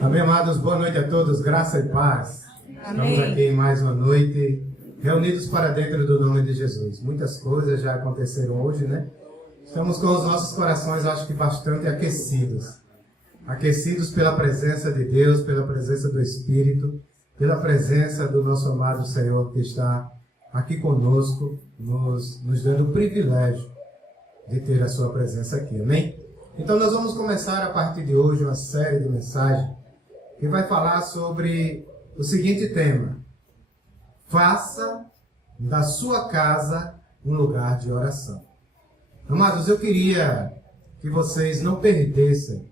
Amém, amados? Boa noite a todos, graça e paz. Amém. Estamos aqui em mais uma noite, reunidos para dentro do nome de Jesus. Muitas coisas já aconteceram hoje, né? Estamos com os nossos corações, acho que bastante aquecidos. Aquecidos pela presença de Deus, pela presença do Espírito, pela presença do nosso amado Senhor que está aqui conosco, nos dando o privilégio de ter a sua presença aqui. Amém? Então nós vamos começar a partir de hoje uma série de mensagens que vai falar sobre o seguinte tema: faça da sua casa um lugar de oração. Amados, eu queria que vocês não perdessem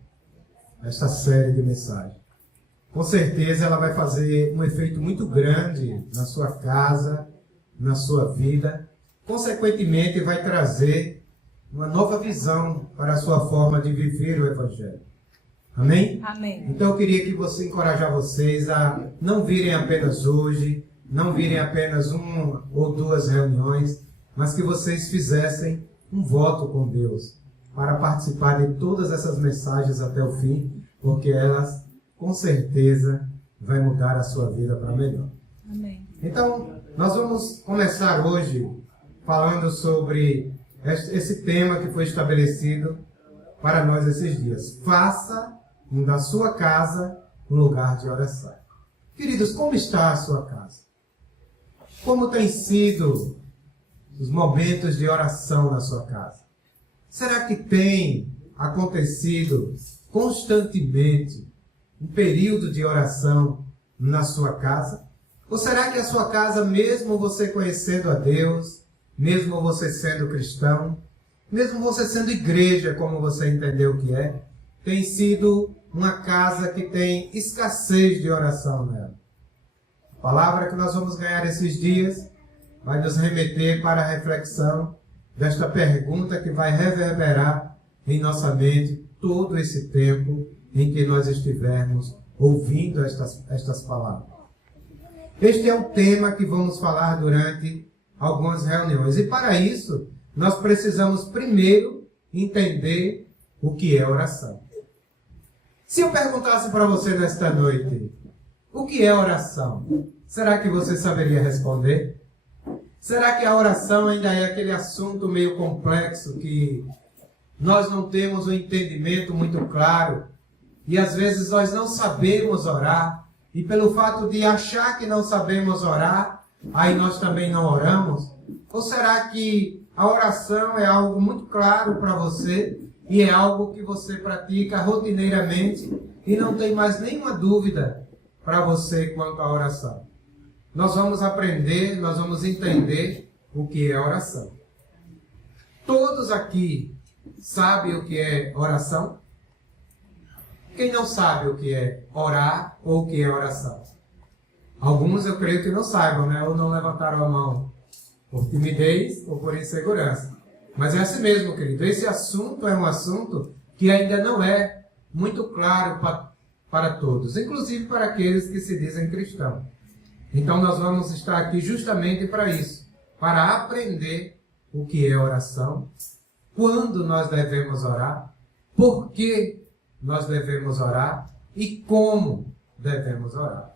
esta série de mensagens. Com certeza ela vai fazer um efeito muito grande na sua casa, na sua vida. Consequentemente, vai trazer uma nova visão para a sua forma de viver o Evangelho. Amém? Amém. Então eu queria que você encorajar vocês a não virem apenas hoje, não virem apenas uma ou duas reuniões, mas que vocês fizessem um voto com Deus para participar de todas essas mensagens até o fim, porque elas, com certeza, vai mudar a sua vida para melhor. Amém. Então, nós vamos começar hoje falando sobre esse tema que foi estabelecido para nós esses dias. Faça da sua casa um lugar de oração. Queridos, como está a sua casa? Como tem sido os momentos de oração na sua casa? Será que tem acontecido constantemente um período de oração na sua casa? Ou será que a sua casa, mesmo você conhecendo a Deus, mesmo você sendo cristão, mesmo você sendo igreja, como você entendeu que é, tem sido uma casa que tem escassez de oração nela? A palavra que nós vamos ganhar esses dias vai nos remeter para a reflexão desta pergunta que vai reverberar em nossa mente todo esse tempo em que nós estivermos ouvindo estas palavras. Este é o tema que vamos falar durante algumas reuniões. E para isso, nós precisamos primeiro entender o que é oração. Se eu perguntasse para você nesta noite, o que é oração? Será que você saberia responder? Será que a oração ainda é aquele assunto meio complexo que nós não temos um entendimento muito claro e às vezes nós não sabemos orar e pelo fato de achar que não sabemos orar, aí nós também não oramos? Ou será que a oração é algo muito claro para você e é algo que você pratica rotineiramente e não tem mais nenhuma dúvida para você quanto à oração? Nós vamos aprender, nós vamos entender o que é oração. Todos aqui sabem o que é oração? Quem não sabe o que é orar ou o que é oração? Alguns eu creio que não saibam, né? Ou não levantaram a mão por timidez ou por insegurança. Mas é assim mesmo, querido. Esse assunto é um assunto que ainda não é muito claro para todos, inclusive para aqueles que se dizem cristãos. Então nós vamos estar aqui justamente para isso, para aprender o que é oração, quando nós devemos orar, por que nós devemos orar e como devemos orar.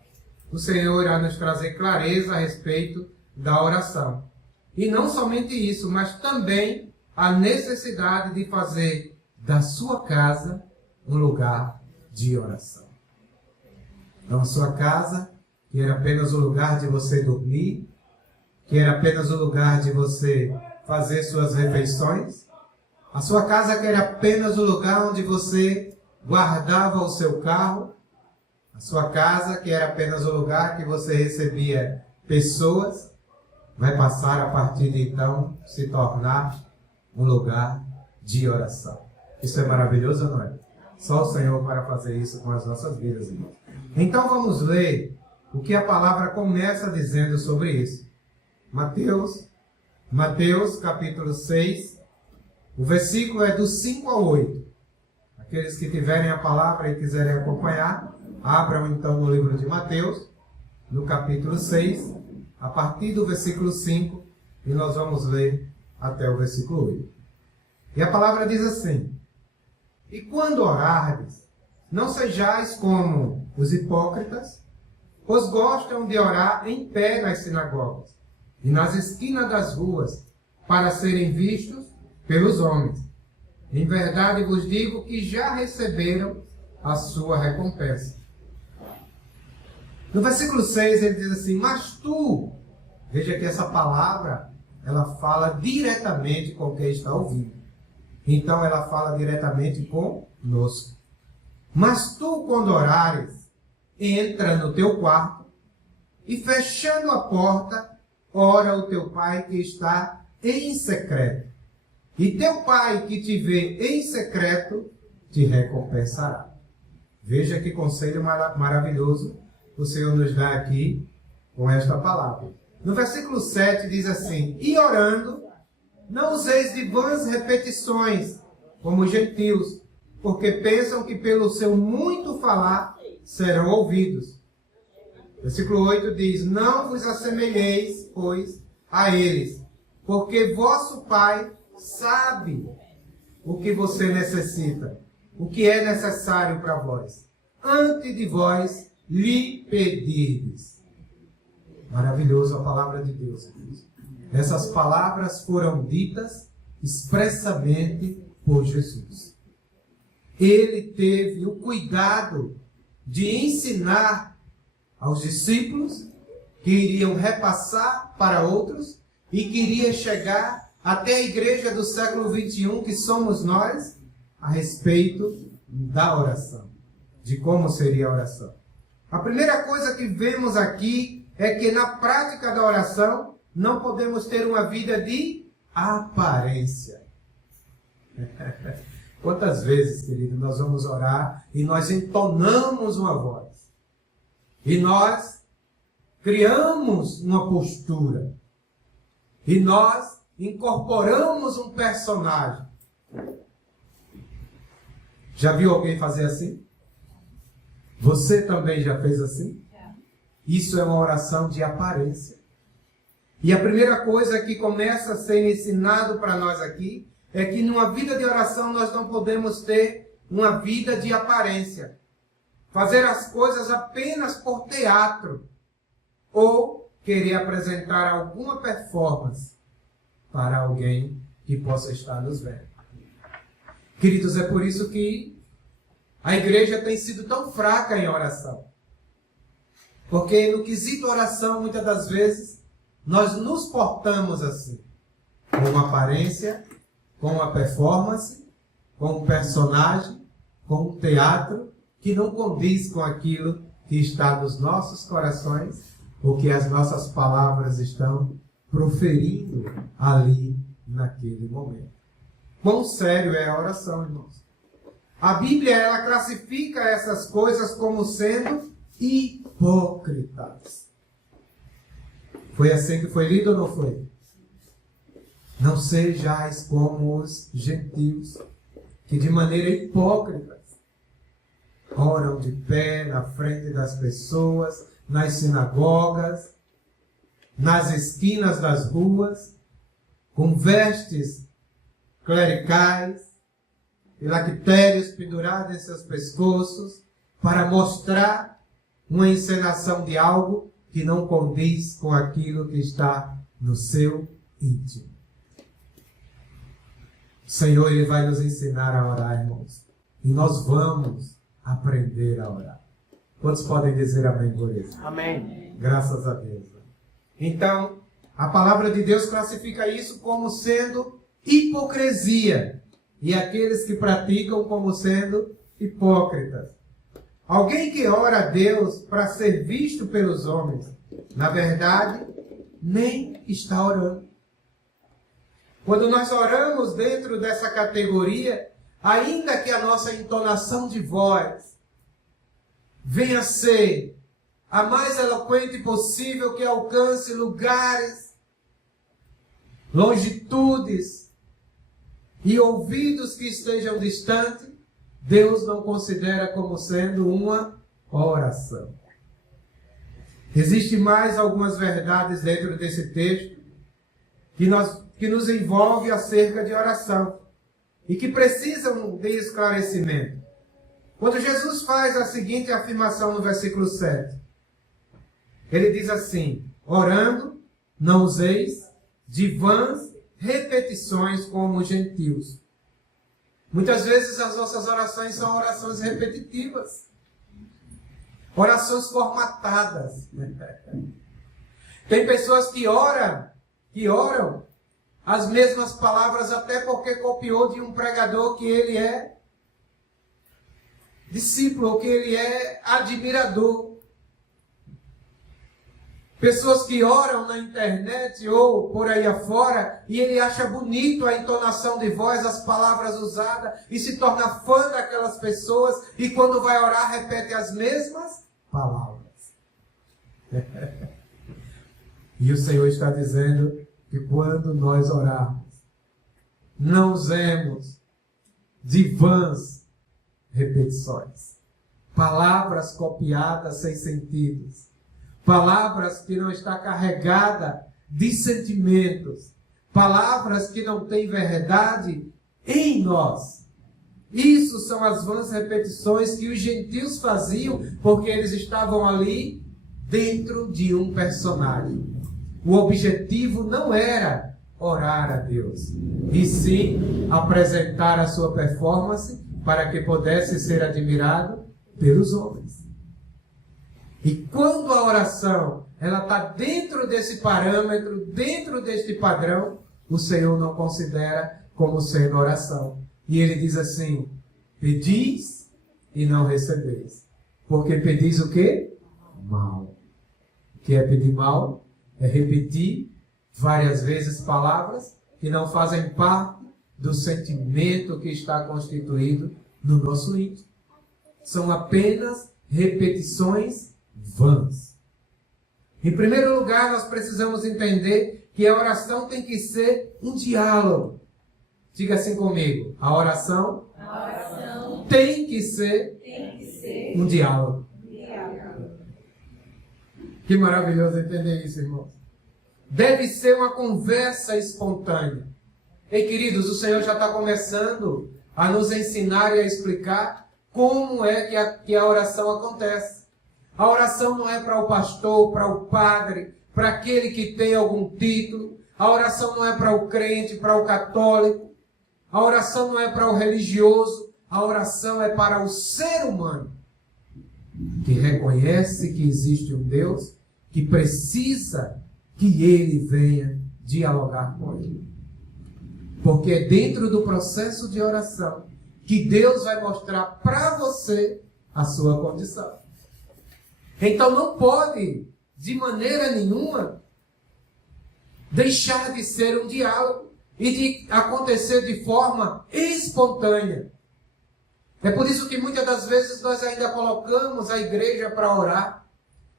O Senhor irá nos trazer clareza a respeito da oração. E não somente isso, mas também a necessidade de fazer da sua casa um lugar de oração. Então, a sua casa, que era apenas o lugar de você dormir, que era apenas o lugar de você fazer suas refeições, a sua casa que era apenas o lugar onde você guardava o seu carro, a sua casa que era apenas o lugar que você recebia pessoas, vai passar a partir de então se tornar um lugar de oração. Isso é maravilhoso, não é? Só o Senhor para fazer isso com as nossas vidas, irmãos. Então vamos ler o que a palavra começa dizendo sobre isso. Mateus capítulo 6, o versículo é do 5 ao 8. Aqueles que tiverem a palavra e quiserem acompanhar, abram então no livro de Mateus, no capítulo 6, a partir do versículo 5, e nós vamos ler até o versículo 8. E a palavra diz assim: E quando orardes, não sejais como os hipócritas, pois gostam de orar em pé nas sinagogas e nas esquinas das ruas, para serem vistos pelos homens. Em verdade vos digo que já receberam a sua recompensa. No versículo 6 ele diz assim, mas tu, veja que essa palavra, ela fala diretamente com quem está ouvindo. Então ela fala diretamente conosco. Mas tu, quando orares, entra no teu quarto e, fechando a porta, ora ao teu pai que está em secreto. E teu pai que te vê em secreto te recompensará. Veja que conselho maravilhoso o Senhor nos dá aqui com esta palavra. No versículo 7 diz assim, e orando, não useis de vãs repetições, como os gentios, porque pensam que pelo seu muito falar serão ouvidos. Versículo 8 diz, não vos assemelheis, pois, a eles, porque vosso Pai sabe o que você necessita, o que é necessário para vós, antes de vós lhe pedirdes. Maravilhoso a palavra de Deus. Essas palavras foram ditas expressamente por Jesus. Ele teve o cuidado de ensinar aos discípulos que iriam repassar para outros e que iria chegar até a igreja do século 21, que somos nós, a respeito da oração, de como seria a oração. A primeira coisa que vemos aqui é que na prática da oração não podemos ter uma vida de aparência. Quantas vezes, querido, nós vamos orar e nós entonamos uma voz. E nós criamos uma postura. E nós incorporamos um personagem. Já viu alguém fazer assim? Você também já fez assim? Isso é uma oração de aparência. E a primeira coisa que começa a ser ensinado para nós aqui é que numa vida de oração nós não podemos ter uma vida de aparência. Fazer as coisas apenas por teatro. Ou querer apresentar alguma performance para alguém que possa estar nos vendo. Queridos, é por isso que a igreja tem sido tão fraca em oração. Porque no quesito oração, muitas das vezes, nós nos portamos assim. Com uma aparência, com uma performance, com um personagem, com um teatro que não condiz com aquilo que está nos nossos corações ou que as nossas palavras estão proferindo ali naquele momento. Quão sério é a oração, irmãos? A Bíblia, ela classifica essas coisas como sendo hipócritas. Foi assim que foi lido ou não foi? Não sejais como os gentios, que de maneira hipócrita oram de pé na frente das pessoas, nas sinagogas, nas esquinas das ruas, com vestes clericais e lactérios pendurados em seus pescoços, para mostrar uma encenação de algo que não condiz com aquilo que está no seu íntimo. O Senhor, Ele vai nos ensinar a orar, irmãos. E nós vamos aprender a orar. Quantos podem dizer amém por isso? Amém. Graças a Deus. Então, a palavra de Deus classifica isso como sendo hipocrisia. E aqueles que praticam como sendo hipócritas. Alguém que ora a Deus para ser visto pelos homens, na verdade, nem está orando. Quando nós oramos dentro dessa categoria, ainda que a nossa entonação de voz venha a ser a mais eloquente possível, que alcance lugares, longitudes e ouvidos que estejam distantes, Deus não considera como sendo uma oração. Existem mais algumas verdades dentro desse texto que nos envolve acerca de oração e que precisam de esclarecimento. Quando Jesus faz a seguinte afirmação no versículo 7, ele diz assim: orando, não useis de vãs repetições como os gentios. Muitas vezes as nossas orações são orações repetitivas, orações formatadas. Tem pessoas que oram as mesmas palavras até porque copiou de um pregador que ele é discípulo, ou que ele é admirador. Pessoas que oram na internet ou por aí afora e ele acha bonito a entonação de voz, as palavras usadas e se torna fã daquelas pessoas e quando vai orar repete as mesmas palavras. E o Senhor está dizendo que quando nós orarmos, não usemos de vãs repetições, palavras copiadas sem sentidos, palavras que não está carregada de sentimentos, palavras que não têm verdade em nós. Isso são as vãs repetições que os gentios faziam porque eles estavam ali dentro de um personagem. O objetivo não era orar a Deus, e sim apresentar a sua performance para que pudesse ser admirado pelos homens. E quando a oração ela está dentro desse parâmetro, dentro deste padrão, o Senhor não considera como sendo oração. E ele diz assim: pedis e não recebeis. Porque pedis o quê? Mal. O que é pedir mal? É repetir várias vezes palavras que não fazem parte do sentimento que está constituído no nosso íntimo. São apenas repetições vãs. Em primeiro lugar, nós precisamos entender que a oração tem que ser um diálogo. Diga assim comigo: a oração tem que ser um diálogo. Que maravilhoso entender isso, irmãos. Deve ser uma conversa espontânea. Ei, queridos, o Senhor já está começando a nos ensinar e a explicar como é que a oração acontece. A oração não é para o pastor, para o padre, para aquele que tem algum título. A oração não é para o crente, para o católico. A oração não é para o religioso. A oração é para o ser humano que reconhece que existe um Deus que precisa que ele venha dialogar com ele. Porque é dentro do processo de oração que Deus vai mostrar para você a sua condição. Então não pode, de maneira nenhuma, deixar de ser um diálogo e de acontecer de forma espontânea. É por isso que muitas das vezes nós ainda colocamos a igreja para orar,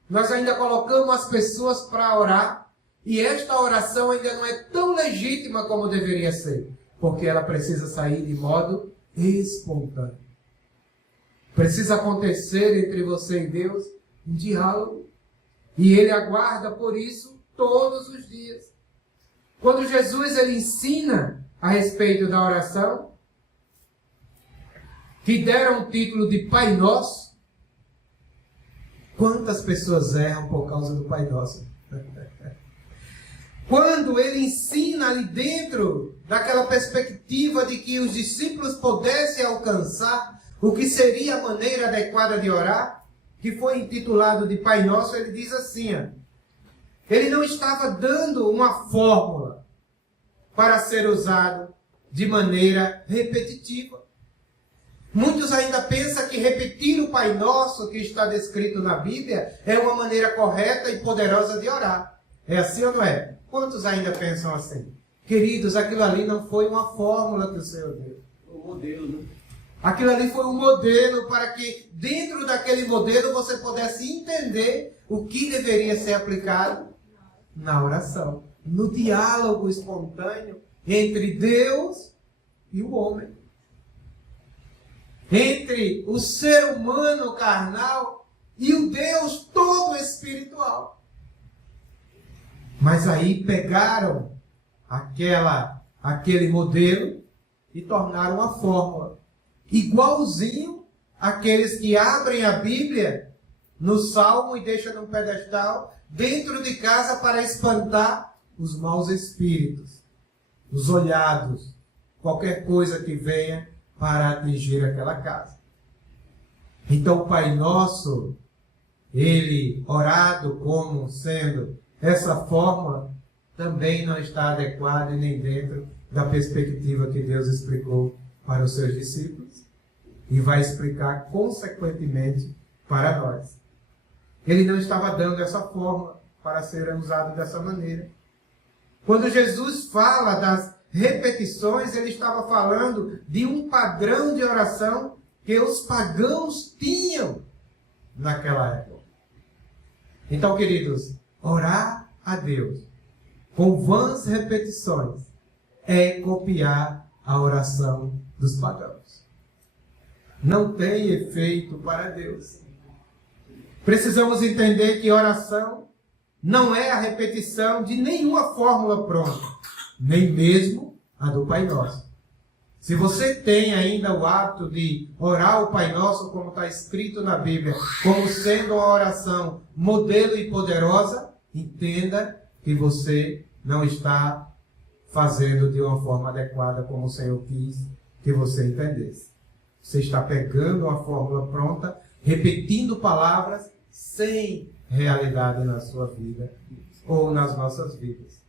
nós ainda colocamos as pessoas para orar, e esta oração ainda não é tão legítima como deveria ser, porque ela precisa sair de modo espontâneo. Precisa acontecer entre você e Deus um diálogo, e Ele aguarda por isso todos os dias. Quando Jesus ele ensina a respeito da oração, que deram o título de Pai Nosso, quantas pessoas erram por causa do Pai Nosso? Quando ele ensina ali dentro daquela perspectiva de que os discípulos pudessem alcançar o que seria a maneira adequada de orar, que foi intitulado de Pai Nosso, ele diz assim, ele não estava dando uma fórmula para ser usado de maneira repetitiva. Muitos ainda pensam que repetir o Pai Nosso que está descrito na Bíblia é uma maneira correta e poderosa de orar. É assim ou não é? Quantos ainda pensam assim? Queridos, aquilo ali não foi uma fórmula que o Senhor deu. O modelo, né? Aquilo ali foi um modelo para que dentro daquele modelo você pudesse entender o que deveria ser aplicado na oração. No diálogo espontâneo entre Deus e o homem. Entre o ser humano carnal e o Deus todo espiritual. Mas aí pegaram aquele modelo e tornaram uma fórmula. Igualzinho aqueles que abrem a Bíblia no Salmo e deixam num pedestal dentro de casa para espantar os maus espíritos, os olhados, qualquer coisa que venha para atingir aquela casa. Então o Pai Nosso, ele orado como sendo essa forma, também não está adequado e nem dentro da perspectiva que Deus explicou para os seus discípulos e vai explicar consequentemente para nós. Ele não estava dando essa forma para ser usado dessa maneira. Quando Jesus fala das repetições, ele estava falando de um padrão de oração que os pagãos tinham naquela época. Então, queridos, orar a Deus com vãs repetições é copiar a oração dos pagãos. Não tem efeito para Deus. Precisamos entender que oração não é a repetição de nenhuma fórmula pronta, nem mesmo a do Pai Nosso. Se você tem ainda o hábito de orar o Pai Nosso, como está escrito na Bíblia, como sendo uma oração modelo e poderosa, entenda que você não está fazendo de uma forma adequada como o Senhor quis que você entendesse. Você está pegando uma fórmula pronta, repetindo palavras sem realidade na sua vida ou nas nossas vidas.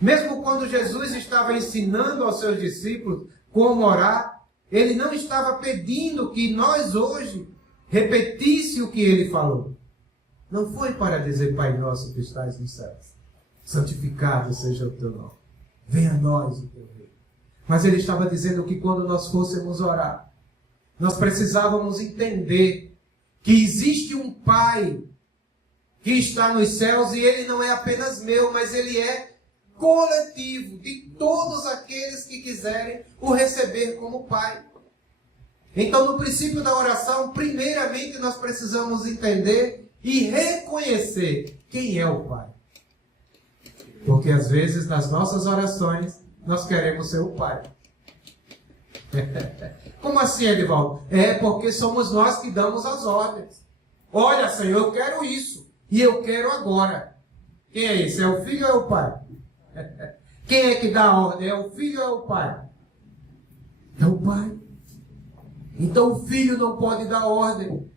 Mesmo quando Jesus estava ensinando aos seus discípulos como orar, ele não estava pedindo que nós hoje repetisse o que ele falou. Não foi para dizer: Pai Nosso que estás nos céus, santificado seja o teu nome, venha a nós o teu reino. Mas ele estava dizendo que quando nós fôssemos orar, nós precisávamos entender que existe um Pai que está nos céus e ele não é apenas meu, mas ele é coletivo de todos aqueles que quiserem o receber como Pai. Então, no princípio da oração, primeiramente nós precisamos entender e reconhecer quem é o Pai. Porque às vezes nas nossas orações nós queremos ser o Pai. Como assim, Edivaldo? É porque somos nós que damos as ordens. Olha, Senhor, eu quero isso e eu quero agora. Quem é esse? É o filho ou é o pai? Quem é que dá a ordem? É o filho ou é o pai? É o pai. Então o filho não pode dar ordem.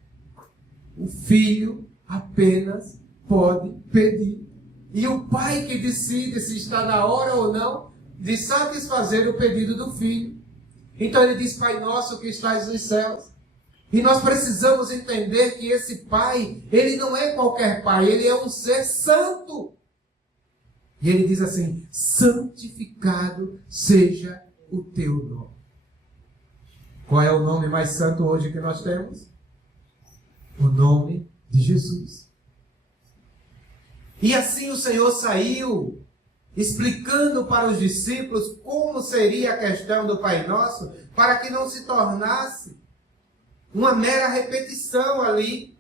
O filho apenas pode pedir. E o pai que decide se está na hora ou não de satisfazer o pedido do filho. Então ele diz: Pai Nosso que estás nos céus. E nós precisamos entender que esse Pai, ele não é qualquer Pai, ele é um ser santo. E ele diz assim: santificado seja o teu nome. Qual é o nome mais santo hoje que nós temos? O nome de Jesus. E assim o Senhor saiu explicando para os discípulos como seria a questão do Pai Nosso, para que não se tornasse uma mera repetição ali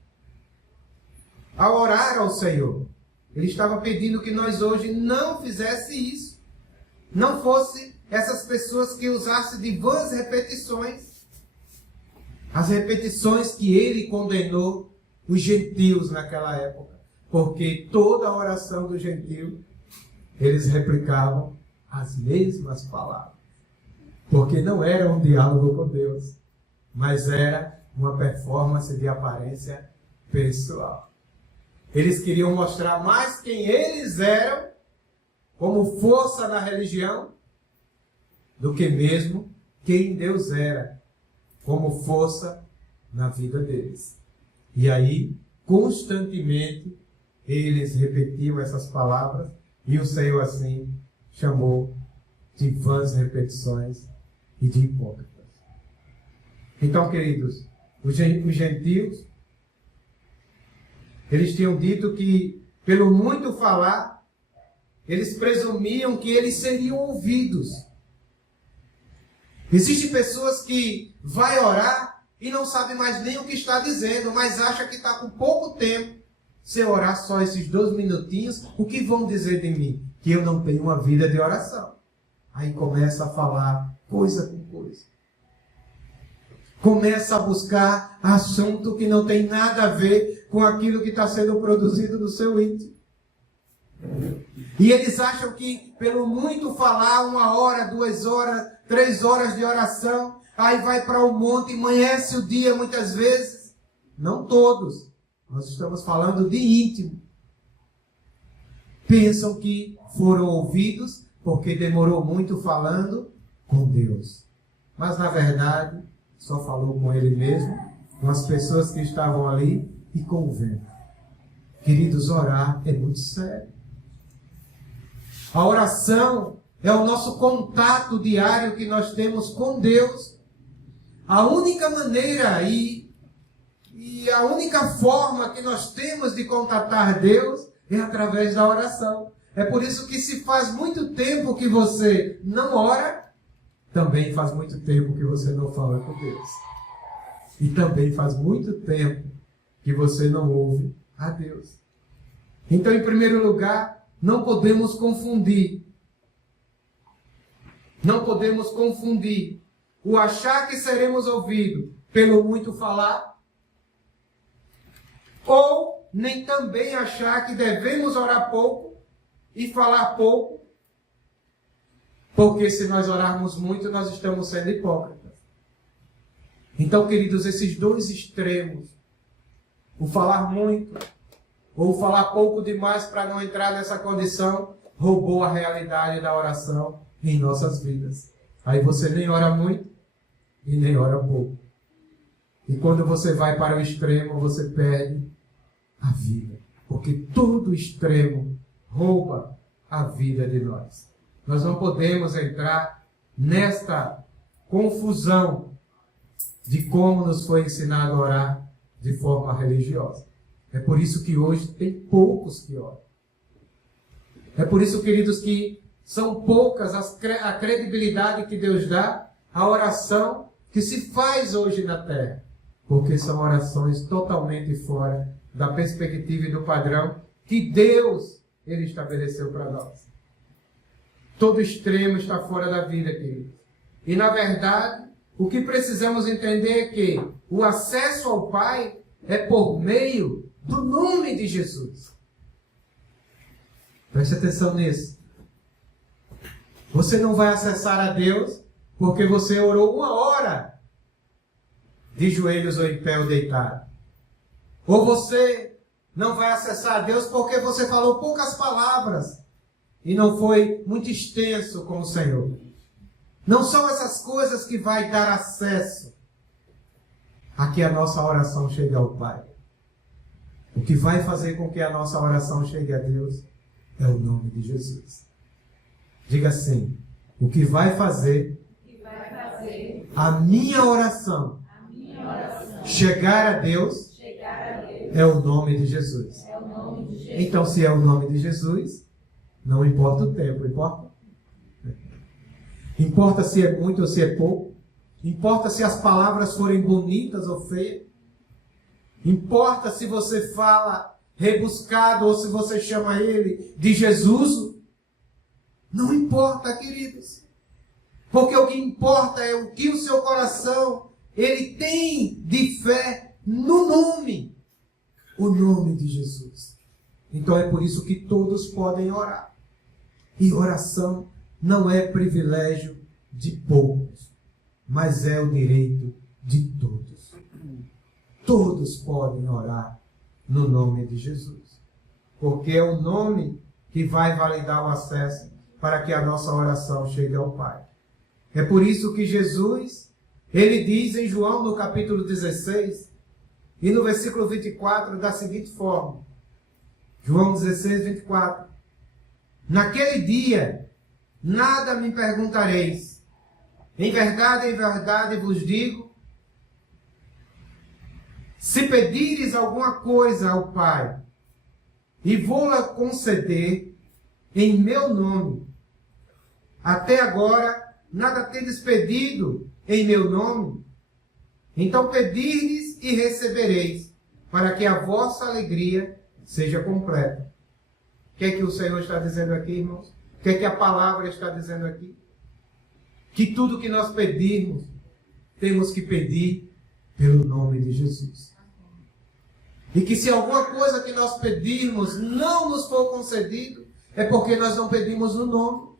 ao orar ao Senhor. Ele estava pedindo que nós hoje não fizesse isso. Não fosse essas pessoas que usassem de vãs repetições. As repetições que ele condenou os gentios naquela época. Porque toda a oração do gentio, eles replicavam as mesmas palavras. Porque não era um diálogo com Deus, mas era uma performance de aparência pessoal. Eles queriam mostrar mais quem eles eram, como força na religião, do que mesmo quem Deus era, como força na vida deles. E aí, constantemente, eles repetiam essas palavras, e o Senhor assim chamou de vãs repetições e de hipócritas. Então, queridos, os gentios, eles tinham dito que, pelo muito falar, eles presumiam que eles seriam ouvidos. Existem pessoas que vai orar e não sabe mais nem o que está dizendo, mas acha que está com pouco tempo. Se eu orar só esses 2 minutinhos, o que vão dizer de mim? Que eu não tenho uma vida de oração. Aí começa a falar coisa com coisa. começa a buscar assunto que não tem nada a ver com aquilo que está sendo produzido no seu íntimo. E eles acham que pelo muito falar 1 hora, 2 horas, 3 horas de oração, aí vai para o monte e amanhece o dia muitas vezes. Não todos. Nós estamos falando de íntimo. Pensam que foram ouvidos porque demorou muito falando com Deus. Mas na verdade, só falou com Ele mesmo, com as pessoas que estavam ali e com o vento. Queridos, orar é muito sério. A oração é o nosso contato diário que nós temos com Deus. A única maneira e a única forma que nós temos de contatar Deus é através da oração. É por isso que se faz muito tempo que você não ora, também faz muito tempo que você não fala com Deus. E também faz muito tempo que você não ouve a Deus. Então, em primeiro lugar, não podemos confundir. Não podemos confundir o achar que seremos ouvidos pelo muito falar, ou nem também achar que devemos orar pouco e falar pouco, porque se nós orarmos muito, nós estamos sendo hipócritas. Então, queridos, esses dois extremos, o falar muito ou falar pouco demais para não entrar nessa condição, roubou a realidade da oração em nossas vidas. Aí você nem ora muito e nem ora pouco. E quando você vai para o extremo, você perde a vida. Porque todo extremo rouba a vida de nós. Nós não podemos entrar nesta confusão de como nos foi ensinado a orar de forma religiosa. É por isso que hoje tem poucos que oram. É por isso, queridos, que são poucas a credibilidade que Deus dá à oração que se faz hoje na terra. Porque são orações totalmente fora da perspectiva e do padrão que Deus Ele estabeleceu para nós. Todo extremo está fora da vida, queridos. E, na verdade, o que precisamos entender é que o acesso ao Pai é por meio do nome de Jesus. Preste atenção nisso. Você não vai acessar a Deus porque você orou 1 hora de joelhos ou em pé ou deitado. Ou você não vai acessar a Deus porque você falou poucas palavras e não foi muito extenso com o Senhor. Não são essas coisas que vai dar acesso a que a nossa oração chegue ao Pai. O que vai fazer com que a nossa oração chegue a Deus é o nome de Jesus. Diga assim: o que vai fazer a minha oração chegar a Deus é o nome de Jesus. Então, se é o nome de Jesus, não importa o tempo, importa? Importa se é muito ou se é pouco? Importa se as palavras forem bonitas ou feias? Importa se você fala rebuscado ou se você chama ele de Jesus? Não importa, queridos. Porque o que importa é o que o seu coração ele tem de fé no nome. O nome de Jesus. Então é por isso que todos podem orar. E oração não é privilégio de poucos, mas é o direito de todos. Todos podem orar no nome de Jesus. Porque é o nome que vai validar o acesso para que a nossa oração chegue ao Pai. É por isso que Jesus, ele diz em João no capítulo 16, e no versículo 24, da seguinte forma. João 16, 24. Naquele dia, nada me perguntareis. Em verdade vos digo, se pedires alguma coisa ao Pai, e vou-la conceder em meu nome, até agora nada tendes pedido em meu nome, então pedirdes e recebereis, para que a vossa alegria seja completa. O que é que o Senhor está dizendo aqui, irmãos? O que é que a palavra está dizendo aqui? Que tudo que nós pedirmos, temos que pedir pelo nome de Jesus. E que se alguma coisa que nós pedirmos não nos for concedido, é porque nós não pedimos no nome.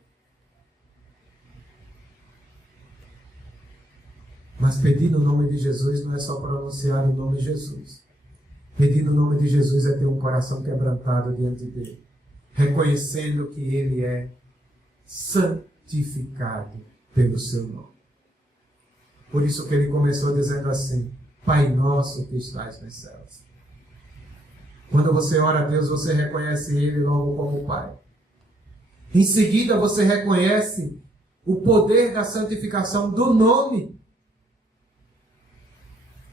Mas pedir no nome de Jesus não é só pronunciar o nome de Jesus. Pedir no nome de Jesus é ter um coração quebrantado diante dele, reconhecendo que ele é santificado pelo seu nome. Por isso que ele começou dizendo assim: Pai nosso que estás nos céus. Quando você ora a Deus, você reconhece ele logo como Pai. Em seguida, você reconhece o poder da santificação do nome.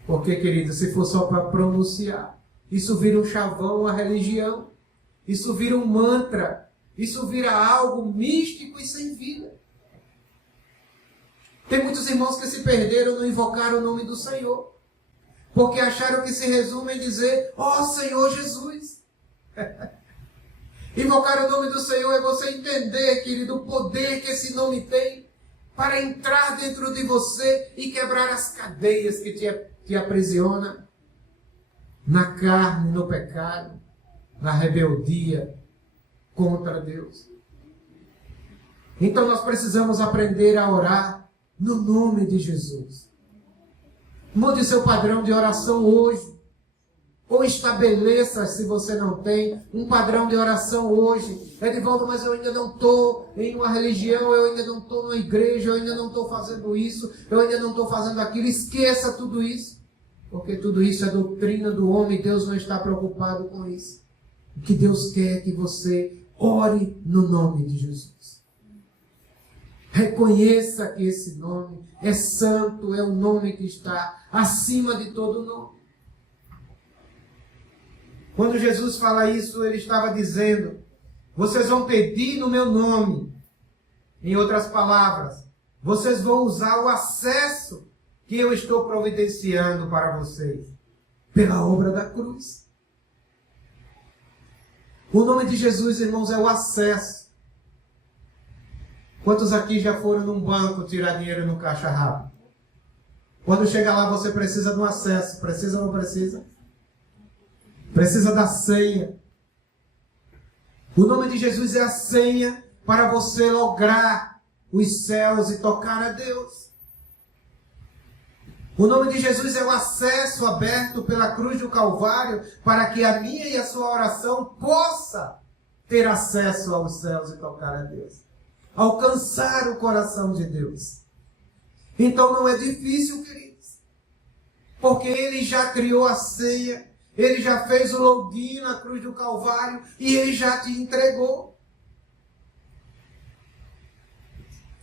Porque, querido, se for só para pronunciar, isso vira um chavão, a religião. Isso vira um mantra. Isso vira algo místico e sem vida. Tem muitos irmãos que se perderam no invocar o nome do Senhor, porque acharam que se resume em dizer: ó Senhor Jesus. Invocar o nome do Senhor é você entender, querido, o poder que esse nome tem para entrar dentro de você e quebrar as cadeias que te aprisiona na carne, no pecado, na rebeldia contra Deus. Então nós precisamos aprender a orar no nome de Jesus. Mude seu padrão de oração hoje. Ou estabeleça, se você não tem, um padrão de oração hoje. Edivaldo, mas eu ainda não estou em uma religião, eu ainda não estou numa igreja, eu ainda não estou fazendo isso, eu ainda não estou fazendo aquilo. Esqueça tudo isso. Porque tudo isso é doutrina do homem, Deus não está preocupado com isso. O que Deus quer é que você ore no nome de Jesus. Reconheça que esse nome é santo, é o nome que está acima de todo nome. Quando Jesus fala isso, ele estava dizendo: vocês vão pedir no meu nome. Em outras palavras, vocês vão usar o acesso que eu estou providenciando para vocês pela obra da cruz. O nome de Jesus, irmãos, é o acesso. Quantos aqui já foram num banco tirar dinheiro no caixa rápido? Quando chega lá, você precisa de um acesso. Precisa ou não precisa? Precisa da senha. O nome de Jesus é a senha para você lograr os céus e tocar a Deus. O nome de Jesus é o acesso aberto pela cruz do Calvário para que a minha e a sua oração possa ter acesso aos céus e tocar a Deus. Alcançar o coração de Deus. Então não é difícil, queridos. Porque Ele já criou a senha. Ele já fez o login na cruz do Calvário e Ele já te entregou.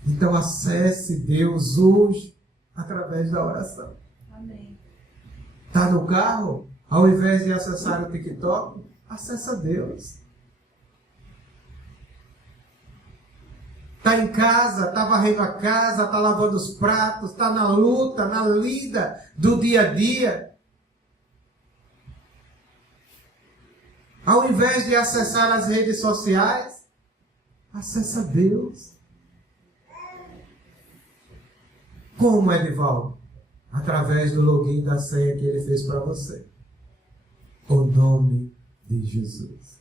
Então acesse Deus hoje através da oração. Amém. Está no carro? Ao invés de acessar o TikTok, acessa Deus. Está em casa, está varrendo a casa, está lavando os pratos, está na luta, na lida do dia a dia. Ao invés de acessar as redes sociais, acessa Deus. Como, Edivaldo? Através do login da senha que Ele fez para você. O nome de Jesus.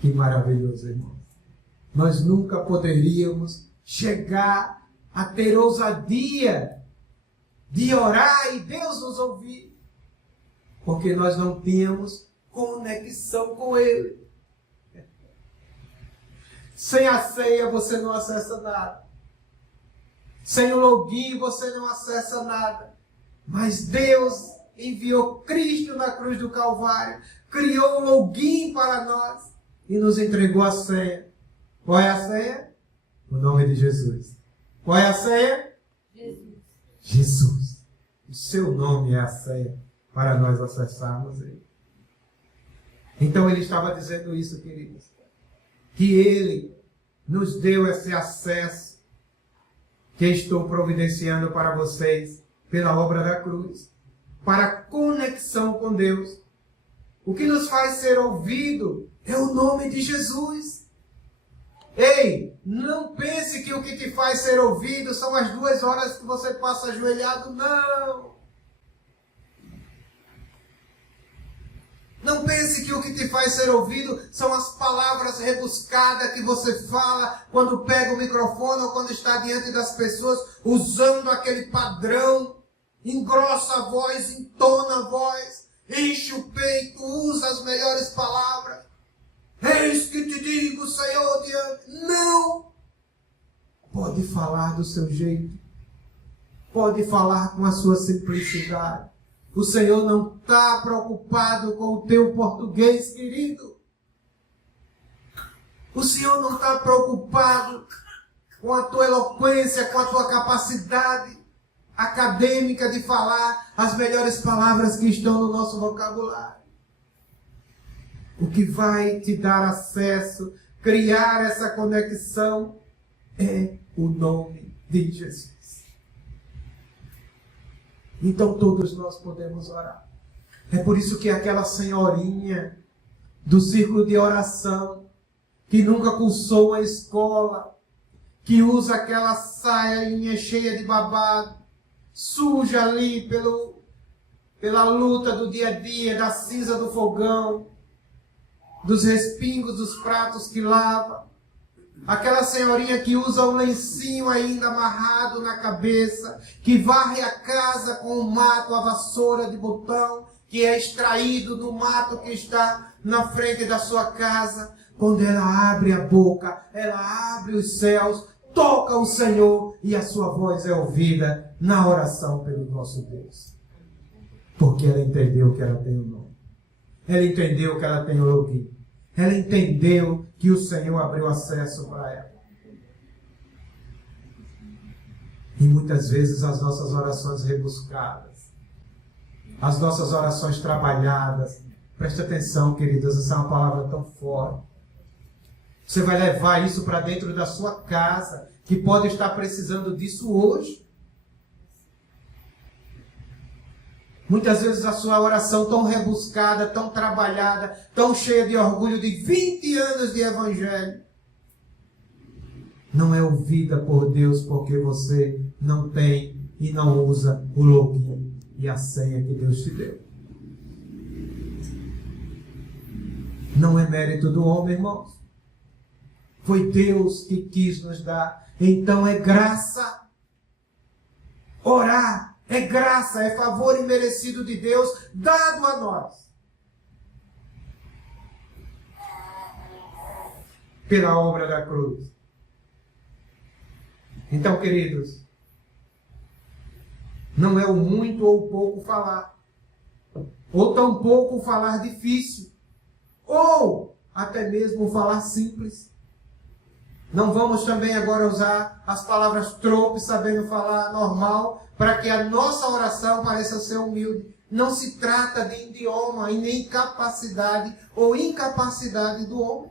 Que maravilhoso, irmão. Nós nunca poderíamos chegar a ter ousadia de orar e Deus nos ouvir, porque nós não tínhamos conexão com Ele. Sem a senha você não acessa nada. Sem o login você não acessa nada. Mas Deus enviou Cristo na cruz do Calvário, criou um login para nós e nos entregou a senha. Qual é a senha? O nome de Jesus. Qual é a senha? Jesus. Jesus. O seu nome é a senha para nós acessarmos Ele. Então Ele estava dizendo isso, queridos. Que Ele nos deu esse acesso que estou providenciando para vocês pela obra da cruz. Para conexão com Deus. O que nos faz ser ouvido é o nome de Jesus. Ei, não pense que o que te faz ser ouvido são as 2 horas que você passa ajoelhado. Não! pense que o que te faz ser ouvido são as palavras rebuscadas que você fala quando pega o microfone ou quando está diante das pessoas, usando aquele padrão, engrossa a voz, entona a voz, enche o peito, usa as melhores palavras. Eis que te digo, Senhor, não! Pode falar do seu jeito, pode falar com a sua simplicidade. O Senhor não está preocupado com o teu português, querido. O Senhor não está preocupado com a tua eloquência, com a tua capacidade acadêmica de falar as melhores palavras que estão no nosso vocabulário. O que vai te dar acesso, criar essa conexão, é o nome de Jesus. Então todos nós podemos orar. É por isso que aquela senhorinha do círculo de oração, que nunca cursou a escola, que usa aquela sainha cheia de babado, suja ali pela luta do dia a dia, da cinza do fogão, dos respingos dos pratos que lava, aquela senhorinha que usa um lencinho ainda amarrado na cabeça, que varre a casa com o mato, a vassoura de botão, que é extraído do mato que está na frente da sua casa. Quando ela abre a boca, ela abre os céus, toca o Senhor e a sua voz é ouvida na oração pelo nosso Deus. Porque ela entendeu que ela tem o nome. Ela entendeu que ela tem o login. Ela entendeu que o Senhor abriu acesso para ela. E muitas vezes as nossas orações rebuscadas, as nossas orações trabalhadas, preste atenção, queridos, essa é uma palavra tão forte. Você vai levar isso para dentro da sua casa, que pode estar precisando disso hoje. Muitas vezes a sua oração tão rebuscada, tão trabalhada, tão cheia de orgulho de 20 anos de evangelho, não é ouvida por Deus porque você não tem e não usa o login e a senha que Deus te deu. Não é mérito do homem, irmãos. Foi Deus que quis nos dar. Então é graça. Orar é graça, é favor imerecido de Deus dado a nós. Pela obra da cruz. Então, queridos, não é o muito ou o pouco falar. Ou tampouco o falar difícil. Ou até mesmo o falar simples. Não vamos também agora usar as palavras tropes, sabendo falar normal, para que a nossa oração pareça ser humilde. Não se trata de idioma e nem capacidade ou incapacidade do homem.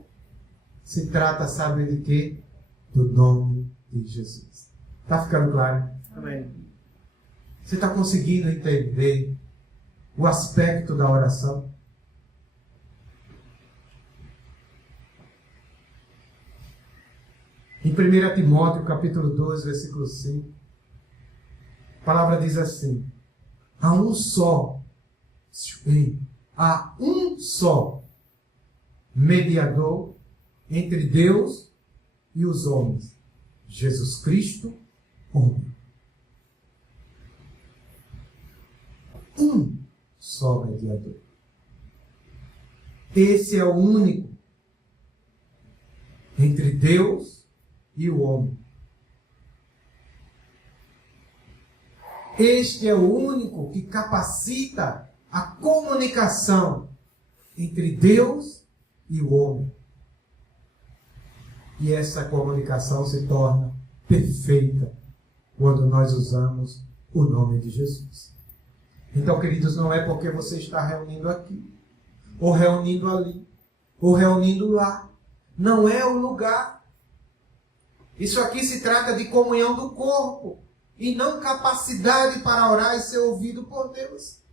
Se trata, sabe de quê? Do nome de Jesus. Está ficando claro? Amém. Você está conseguindo entender o aspecto da oração? Em 1 Timóteo, capítulo 2, versículo 5, a palavra diz assim: há um só mediador entre Deus e os homens, Jesus Cristo, homem. Um só mediador. Esse é o único entre Deus e o homem. Este é o único que capacita a comunicação entre Deus e o homem. E essa comunicação se torna perfeita quando nós usamos o nome de Jesus. Então, queridos, não é porque você está reunindo aqui, ou reunindo ali, ou reunindo lá. Não é o lugar. Isso aqui se trata de comunhão do corpo e não capacidade para orar e ser ouvido por Deus.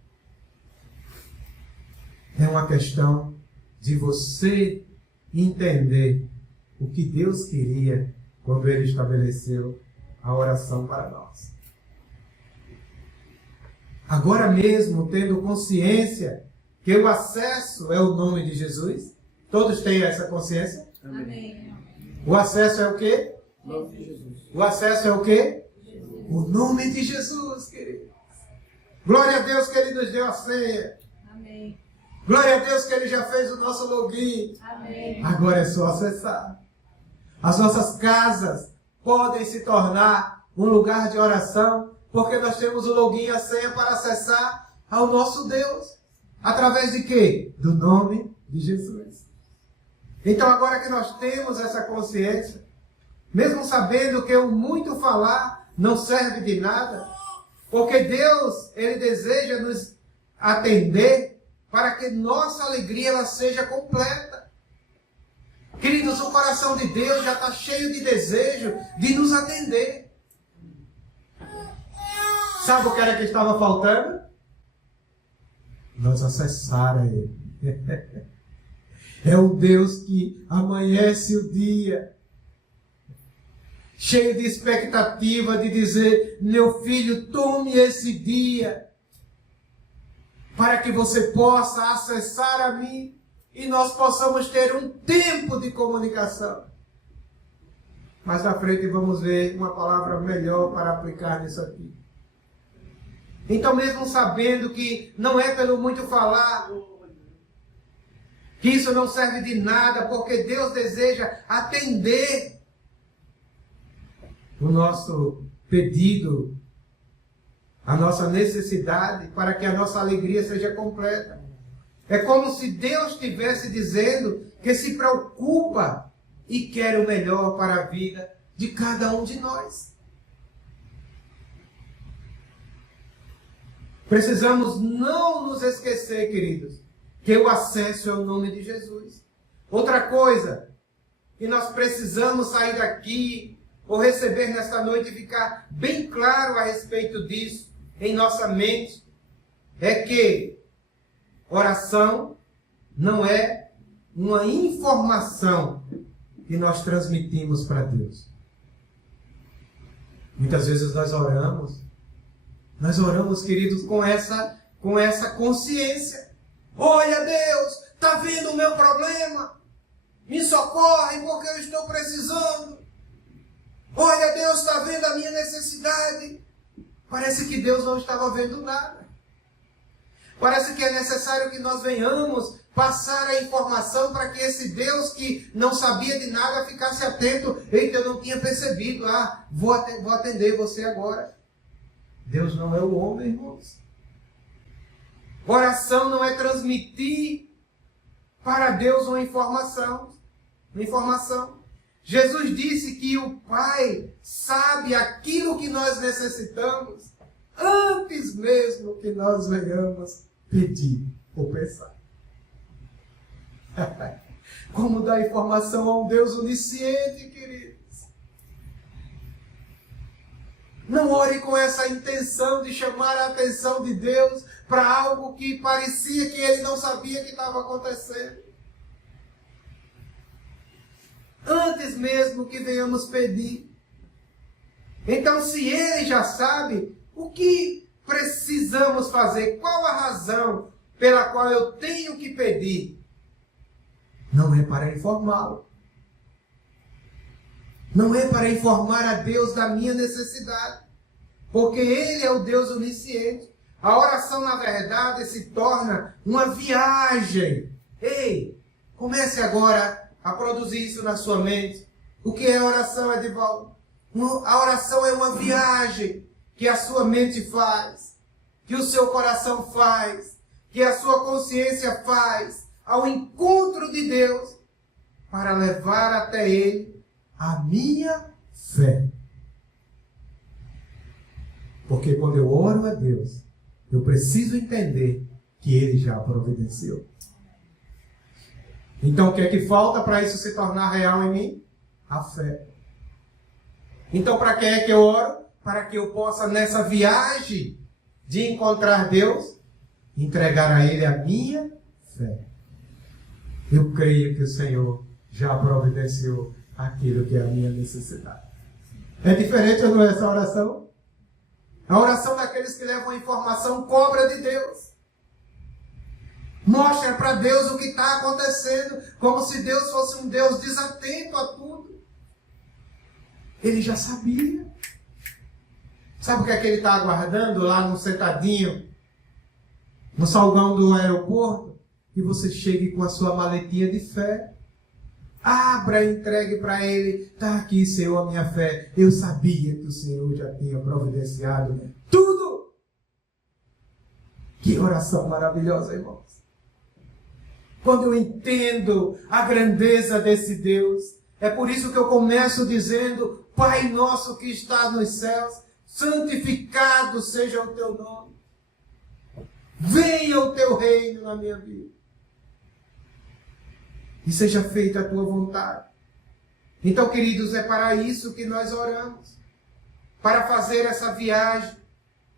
É uma questão de você entender o que Deus queria quando Ele estabeleceu a oração para nós. Agora mesmo, tendo consciência que o acesso é o nome de Jesus? Todos têm essa consciência? Amém. O acesso é o quê? O nome de Jesus. O acesso é o quê? Jesus. O nome de Jesus, querido. Glória a Deus que Ele nos deu a senha. Amém. Glória a Deus que Ele já fez o nosso login. Amém. Agora é só acessar. As nossas casas podem se tornar um lugar de oração, porque nós temos o login e a senha para acessar ao nosso Deus. Através de quê? Do nome de Jesus. Então agora que nós temos essa consciência, mesmo sabendo que o muito falar não serve de nada, porque Deus, Ele deseja nos atender para que nossa alegria ela seja completa. Queridos, o coração de Deus já está cheio de desejo de nos atender. Sabe o que era que estava faltando? Nós acessar a Ele. É o Deus que amanhece o dia, cheio de expectativa de dizer: meu filho, tome esse dia, para que você possa acessar a mim e nós possamos ter um tempo de comunicação. Mais à frente vamos ver uma palavra melhor para aplicar nisso aqui. Então, mesmo sabendo que não é pelo muito falar, que isso não serve de nada, porque Deus deseja atender o nosso pedido, a nossa necessidade, para que a nossa alegria seja completa. É como se Deus estivesse dizendo que se preocupa e quer o melhor para a vida de cada um de nós. Precisamos não nos esquecer, queridos, que o acesso é o nome de Jesus. Outra coisa que nós precisamos sair daqui ou receber nesta noite e ficar bem claro a respeito disso em nossa mente é que oração não é uma informação que nós transmitimos para Deus. Muitas vezes nós oramos, queridos, com essa consciência. Olha, Deus, está vendo o meu problema? Me socorre porque eu estou precisando. Olha, Deus está vendo a minha necessidade. Parece que Deus não estava vendo nada. Parece que é necessário que nós venhamos passar a informação para que esse Deus que não sabia de nada ficasse atento. Eita, eu não tinha percebido. Vou atender você agora. Deus não é o homem, irmãos. Oração não é transmitir para Deus uma informação. Jesus disse que o Pai sabe aquilo que nós necessitamos antes mesmo que nós venhamos pedir ou pensar. Como dar informação a um Deus onisciente, queridos? Não ore com essa intenção de chamar a atenção de Deus para algo que parecia que Ele não sabia que estava acontecendo. Antes mesmo que venhamos pedir. Então, se Ele já sabe, o que precisamos fazer? Qual a razão pela qual eu tenho que pedir? Não é para informá-lo. Não é para informar a Deus da minha necessidade. Porque Ele é o Deus onisciente. A oração, na verdade, se torna uma viagem. Ei, comece agora a produzir isso na sua mente. O que é oração, Edivaldo? A oração é uma viagem que a sua mente faz, que o seu coração faz, que a sua consciência faz ao encontro de Deus para levar até Ele a minha fé. Porque quando eu oro a Deus, eu preciso entender que Ele já providenciou. Então o que é que falta para isso se tornar real em mim? A fé. Então para que é que eu oro? Para que eu possa, nessa viagem de encontrar Deus, entregar a Ele a minha fé. Eu creio que o Senhor já providenciou aquilo que é a minha necessidade. É diferente ou não é essa oração? A oração daqueles que levam a informação cobra de Deus. Mostra para Deus o que está acontecendo, como se Deus fosse um Deus desatento a tudo. Ele já sabia. Sabe o que é que ele está aguardando lá no sentadinho, no salgão do aeroporto? Que você chegue com a sua maletinha de fé. Abra e entregue para ele. Está aqui, Senhor, a minha fé. Eu sabia que o Senhor já tinha providenciado tudo. Que oração maravilhosa, irmãos. Quando eu entendo a grandeza desse Deus, é por isso que eu começo dizendo: Pai nosso que está nos céus, santificado seja o teu nome. Venha o teu reino na minha vida. E seja feita a tua vontade. Então, queridos, é para isso que nós oramos. Para fazer essa viagem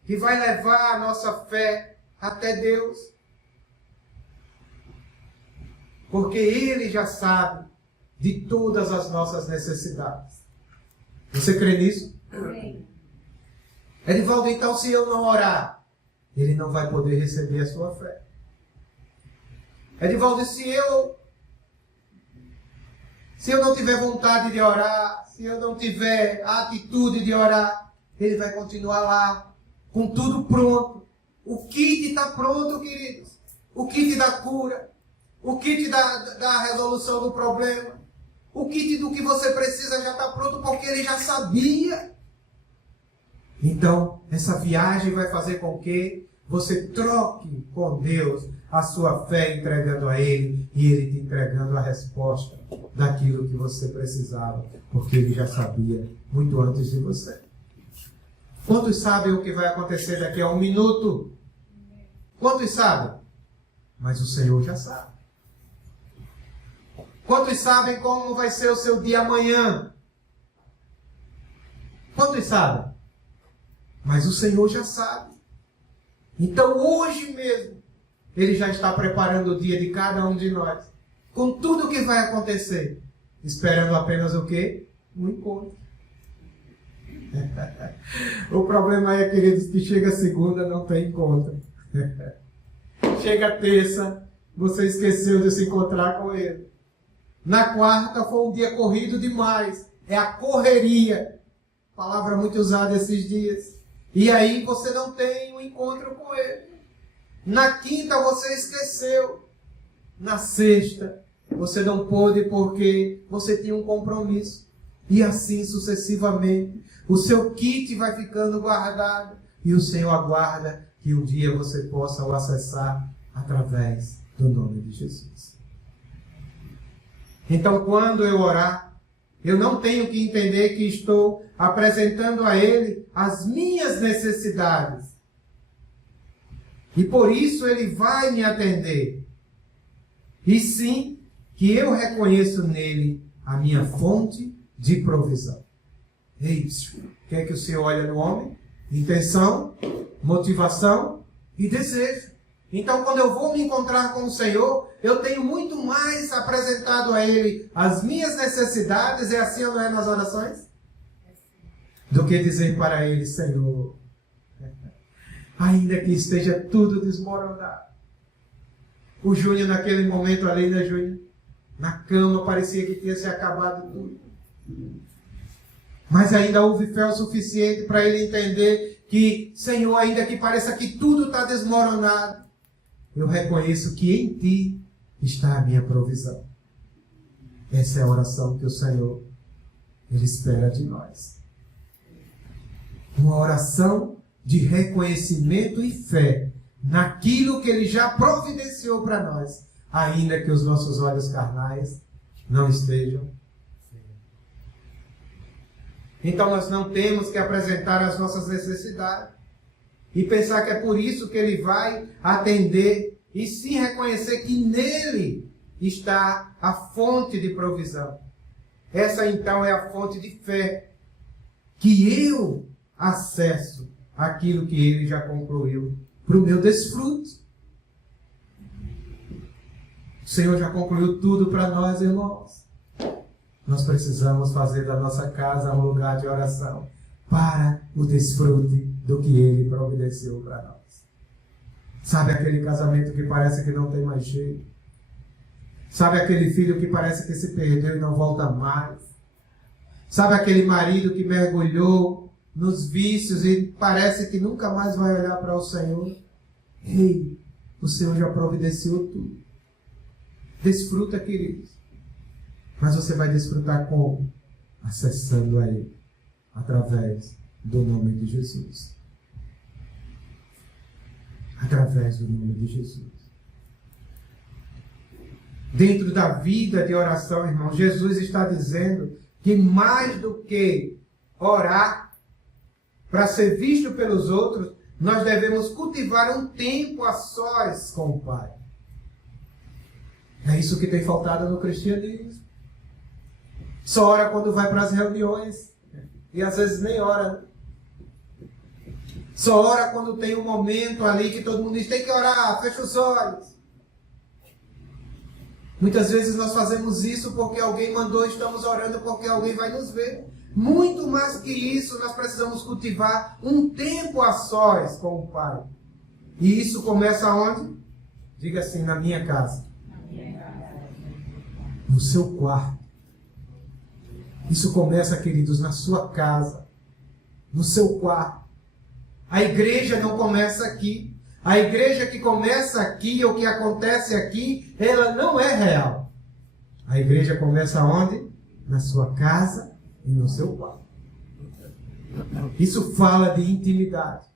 que vai levar a nossa fé até Deus. Porque Ele já sabe de todas as nossas necessidades. Você crê nisso? Amém. Edivaldo, então se eu não orar, ele não vai poder receber a sua fé. Edivaldo, se eu não tiver vontade de orar, se eu não tiver a atitude de orar, ele vai continuar lá, com tudo pronto. O kit está pronto, queridos. O kit da cura, o kit da resolução do problema, o kit do que você precisa já está pronto, porque ele já sabia. Então, essa viagem vai fazer com que você troque com Deus a sua fé, entregando a Ele, e Ele te entregando a resposta daquilo que você precisava, porque Ele já sabia muito antes de você. Quantos sabem o que vai acontecer daqui a 1 minuto? Quantos sabem? Mas o Senhor já sabe. Quantos sabem como vai ser o seu dia amanhã? Quantos sabem? Mas o Senhor já sabe. Então hoje mesmo, Ele já está preparando o dia de cada um de nós. Com tudo o que vai acontecer. Esperando apenas o quê? Um encontro. O problema é, queridos, que chega segunda, não tem encontro. Chega terça, você esqueceu de se encontrar com Ele. Na quarta foi um dia corrido demais. É a correria. Palavra muito usada esses dias. E aí você não tem um encontro com Ele. Na quinta você esqueceu. Na sexta você não pôde porque você tinha um compromisso. E assim sucessivamente. O seu kit vai ficando guardado. E o Senhor aguarda que um dia você possa o acessar através do nome de Jesus. Então, quando eu orar, eu não tenho que entender que estou apresentando a Ele as minhas necessidades. E por isso Ele vai me atender. E sim, que eu reconheço nele a minha fonte de provisão. É isso. O que é que o Senhor olha no homem? Intenção, motivação e desejo. Então, quando eu vou me encontrar com o Senhor, eu tenho muito mais apresentado a Ele as minhas necessidades, é assim ou não é nas orações? Do que dizer para Ele: Senhor, ainda que esteja tudo desmoronado. O Júnior, naquele momento ali, né, Júnior? Na cama, parecia que tinha se acabado tudo. Mas ainda houve fé o suficiente para ele entender que, Senhor, ainda que pareça que tudo está desmoronado, eu reconheço que em Ti está a minha provisão. Essa é a oração que o Senhor, Ele espera de nós. Uma oração de reconhecimento e fé naquilo que Ele já providenciou para nós, ainda que os nossos olhos carnais não estejam. Então nós não temos que apresentar as nossas necessidades e pensar que é por isso que Ele vai atender, e sim reconhecer que nele está a fonte de provisão. Essa então é a fonte de fé, que eu acesso aquilo que Ele já concluiu para o meu desfrute. O Senhor já concluiu tudo para nós, irmãos. Nós precisamos fazer da nossa casa um lugar de oração para o desfrute do que Ele providenciou para nós. Sabe aquele casamento que parece que não tem mais jeito? Sabe aquele filho que parece que se perdeu e não volta mais? Sabe aquele marido que mergulhou nos vícios e parece que nunca mais vai olhar para o Senhor? Ei, o Senhor já providenciou tudo. Desfruta, queridos. Mas você vai desfrutar como? Acessando a Ele, através do nome de Jesus. Através do nome de Jesus. Dentro da vida de oração, irmão, Jesus está dizendo que mais do que orar para ser visto pelos outros, nós devemos cultivar um tempo a sós com o Pai. É isso que tem faltado no cristianismo. Só ora quando vai para as reuniões. E às vezes nem ora. Só ora quando tem um momento ali que todo mundo diz, tem que orar, fecha os olhos. Muitas vezes nós fazemos isso porque alguém mandou, estamos orando porque alguém vai nos ver. Muito mais que isso, nós precisamos cultivar um tempo a sós com o Pai. E isso começa onde? Diga assim, na minha casa. No seu quarto. Isso começa, queridos, na sua casa. No seu quarto. A igreja não começa aqui. A igreja que começa aqui, ou que acontece aqui, ela não é real. A igreja começa onde? Na sua casa e no seu quarto. Isso fala de intimidade.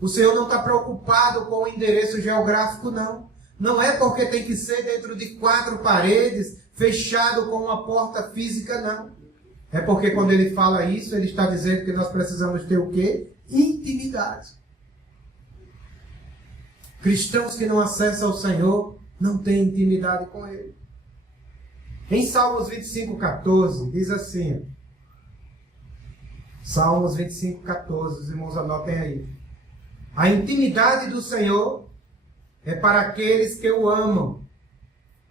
O Senhor não está preocupado com o endereço geográfico, não. Não é porque tem que ser dentro de 4 paredes, fechado com uma porta física, não. É porque quando Ele fala isso, Ele está dizendo que nós precisamos ter o quê? Intimidade. Cristãos que não acessam o Senhor não têm intimidade com Ele. Em Salmos 25:14, diz assim. Salmos 25:14, os irmãos anotem aí. A intimidade do Senhor é para aqueles que o amam,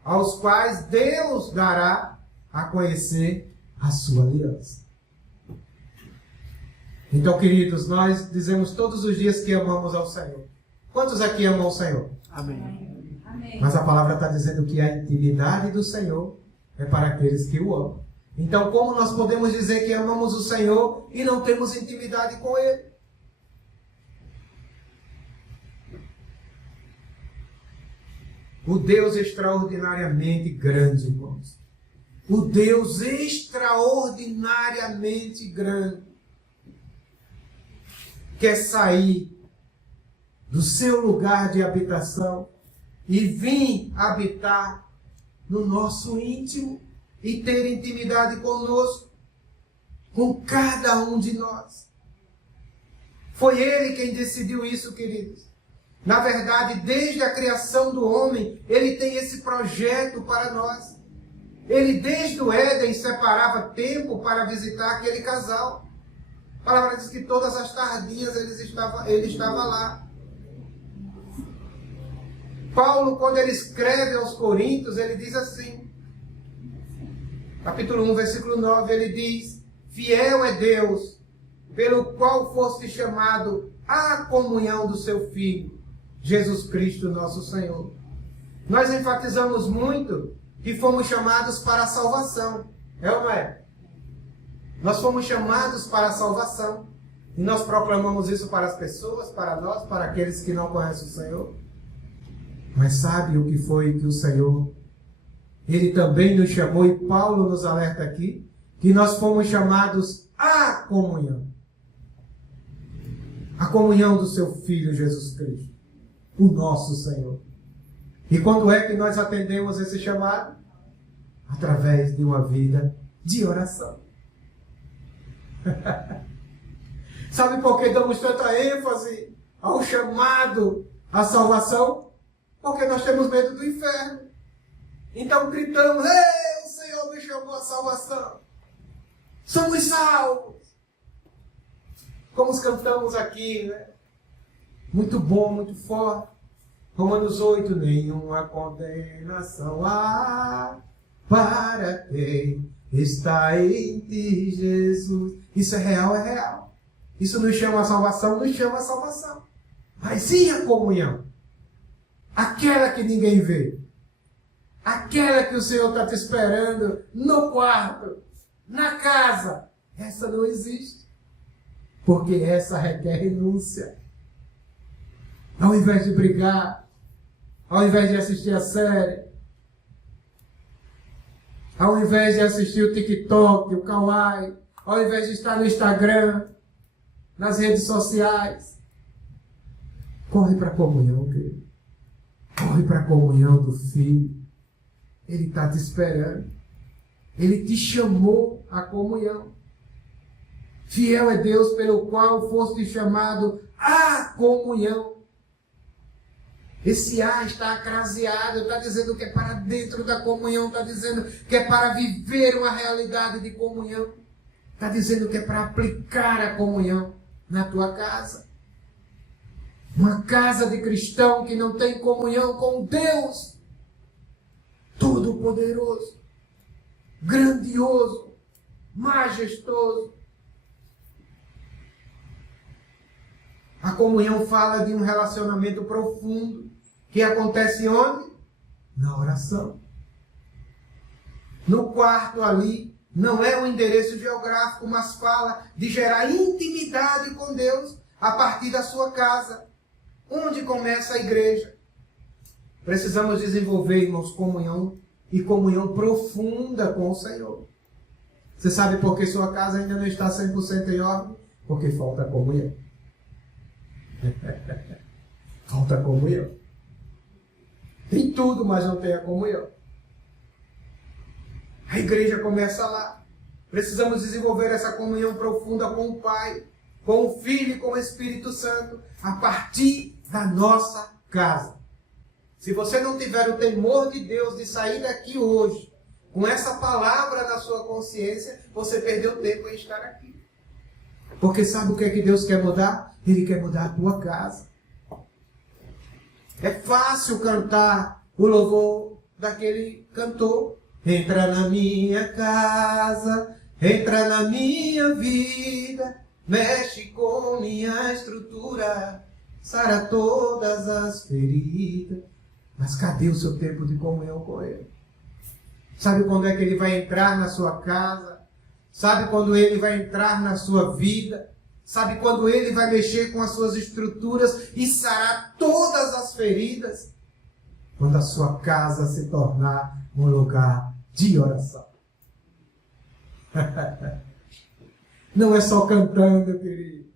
aos quais Deus dará a conhecer a sua aliança. Então, queridos, nós dizemos todos os dias que amamos ao Senhor. Quantos aqui amam o Senhor? Amém. Mas a palavra está dizendo que a intimidade do Senhor é para aqueles que o amam. Então, como nós podemos dizer que amamos o Senhor e não temos intimidade com Ele? O Deus extraordinariamente grande, irmãos. O Deus extraordinariamente grande quer sair do seu lugar de habitação e vir habitar no nosso íntimo e ter intimidade conosco, com cada um de nós. Foi Ele quem decidiu isso, queridos. Na verdade, desde a criação do homem, Ele tem esse projeto para nós. Ele, desde o Éden, separava tempo para visitar aquele casal. A palavra diz que todas as tardinhas ele estava lá. Paulo, quando ele escreve aos Coríntios, ele diz assim, capítulo 1, versículo 9, ele diz, fiel é Deus, pelo qual foste chamado à comunhão do seu Filho, Jesus Cristo, nosso Senhor. Nós enfatizamos muito que fomos chamados para a salvação. É ou não é? Nós fomos chamados para a salvação. E nós proclamamos isso para as pessoas, para nós, para aqueles que não conhecem o Senhor. Mas sabe o que foi que o Senhor, Ele também nos chamou, e Paulo nos alerta aqui, que nós fomos chamados à comunhão. A comunhão do seu Filho Jesus Cristo, o nosso Senhor. E quando é que nós atendemos esse chamado? Através de uma vida de oração. Sabe por que damos tanta ênfase ao chamado à salvação? Porque nós temos medo do inferno. Então gritamos, ei, o Senhor me chamou à salvação. Somos salvos. Como cantamos aqui, né? Muito bom, muito forte. Romanos 8, nenhuma condenação há para quem está em ti, Jesus. Isso é real, é real. Isso nos chama a salvação, nos chama a salvação. Mas e a comunhão? aquela que ninguém vê, aquela que o Senhor está te esperando no quarto, na casa, essa não existe. Porque essa requer renúncia. Ao invés de brigar, ao invés de assistir a série, ao invés de assistir o TikTok, o Kawaii, ao invés de estar no Instagram, nas redes sociais, corre para a comunhão, querido. Corre para a comunhão do Filho. Ele está te esperando. Ele te chamou à comunhão. Fiel é Deus pelo qual foste chamado à comunhão. Esse A está acraseado, está dizendo que é para dentro da comunhão, está dizendo que é para viver uma realidade de comunhão. Está dizendo que é para aplicar a comunhão na tua casa. Uma casa de cristão que não tem comunhão com Deus Todo-Poderoso, grandioso, majestoso. A comunhão fala de um relacionamento profundo que acontece onde? Na oração. No quarto ali, não é um endereço geográfico, mas fala de gerar intimidade com Deus a partir da sua casa. Onde começa a igreja? Precisamos desenvolver, irmãos, comunhão e comunhão profunda com o Senhor. Você sabe por que sua casa ainda não está 100% em ordem? Porque falta comunhão. Falta comunhão. Tem tudo, mas não tem a comunhão. A igreja começa lá. Precisamos desenvolver essa comunhão profunda com o Pai, com o Filho e com o Espírito Santo, a partir da nossa casa. Se você não tiver o temor de Deus de sair daqui hoje, com essa palavra na sua consciência, você perdeu tempo em estar aqui. Porque sabe o que é que Deus quer mudar? Ele quer mudar a tua casa. É fácil cantar o louvor daquele cantor. Entra na minha casa, entra na minha vida, mexe com minha estrutura, sara todas as feridas. Mas cadê o seu tempo de comunhão com Ele? Sabe quando é que Ele vai entrar na sua casa? Sabe quando Ele vai entrar na sua vida? Sabe quando Ele vai mexer com as suas estruturas e sarar todas as feridas? Quando a sua casa se tornar um lugar de oração. Não é só cantando, queridos.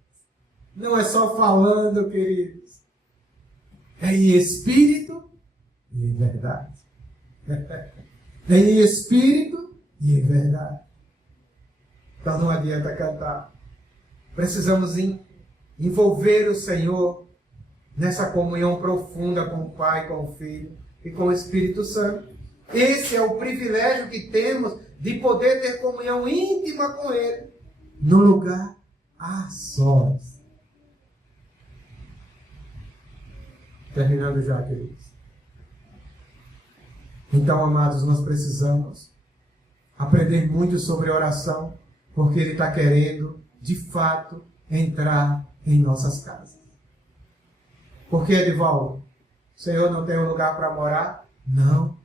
Não é só falando, queridos. É em espírito e em verdade. É em espírito e em verdade. Então não adianta cantar. Precisamos envolver o Senhor nessa comunhão profunda com o Pai, com o Filho e com o Espírito Santo. Esse é o privilégio que temos de poder ter comunhão íntima com Ele, no lugar a sós. Terminando já, queridos. Então, amados, nós precisamos aprender muito sobre oração, porque Ele está querendo, de fato, entrar em nossas casas. Por que, Edivaldo? O Senhor não tem um lugar para morar? Não.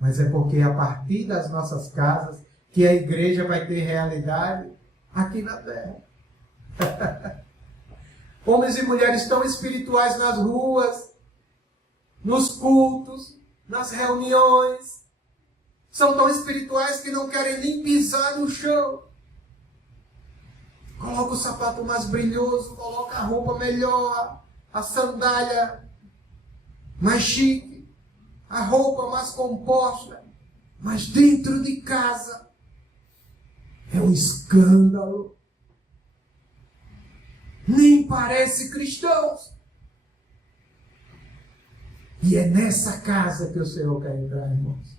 Mas é porque a partir das nossas casas que a igreja vai ter realidade aqui na terra. Homens e mulheres tão espirituais nas ruas, nos cultos, nas reuniões. São tão espirituais que não querem nem pisar no chão. Coloca o sapato mais brilhoso, coloca a roupa melhor, a sandália mais chique, a roupa mais composta, mas dentro de casa é um escândalo. Nem parece cristãos. E é nessa casa que o Senhor quer entrar, irmãos,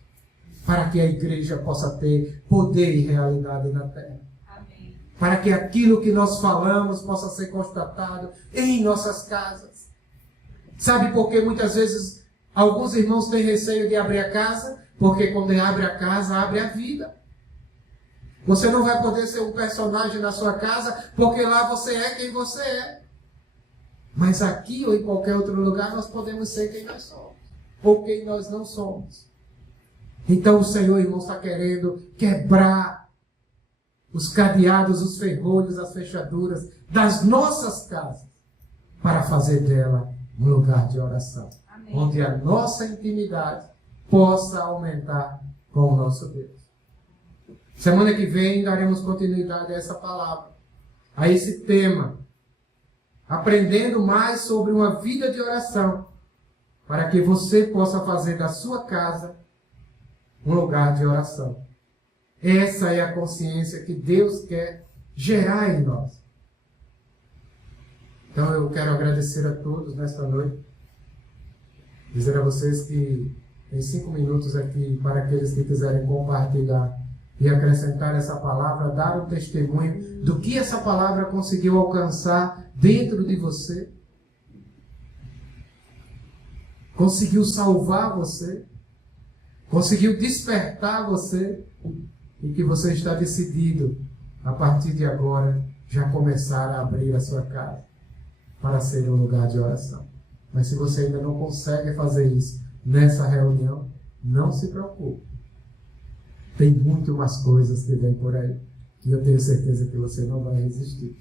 para que a igreja possa ter poder e realidade na terra. Amém. Para que aquilo que nós falamos possa ser constatado em nossas casas. Sabe por que muitas vezes alguns irmãos têm receio de abrir a casa? Porque quando abre a casa, abre a vida. Você não vai poder ser um personagem na sua casa, porque lá você é quem você é. Mas aqui ou em qualquer outro lugar, nós podemos ser quem nós somos. ou quem nós não somos. Então o Senhor, irmão, está querendo quebrar os cadeados, os ferrolhos, as fechaduras das nossas casas, para fazer dela um lugar de oração. Amém. Onde a nossa intimidade possa aumentar com o nosso Deus. Semana que vem daremos continuidade a essa palavra, a esse tema, aprendendo mais sobre uma vida de oração, para que você possa fazer da sua casa um lugar de oração. Essa é a consciência que Deus quer gerar em nós. Então eu quero agradecer a todos nesta noite. Dizer a vocês que tem 5 minutos aqui para aqueles que quiserem compartilhar e acrescentar essa palavra, dar um testemunho do que essa palavra conseguiu alcançar dentro de você. Conseguiu salvar você. Conseguiu despertar você. E que você está decidido, a partir de agora, já começar a abrir a sua casa para ser um lugar de oração. Mas se você ainda não consegue fazer isso nessa reunião, não se preocupe. Tem muito mais coisas que vem por aí. E eu tenho certeza que você não vai resistir.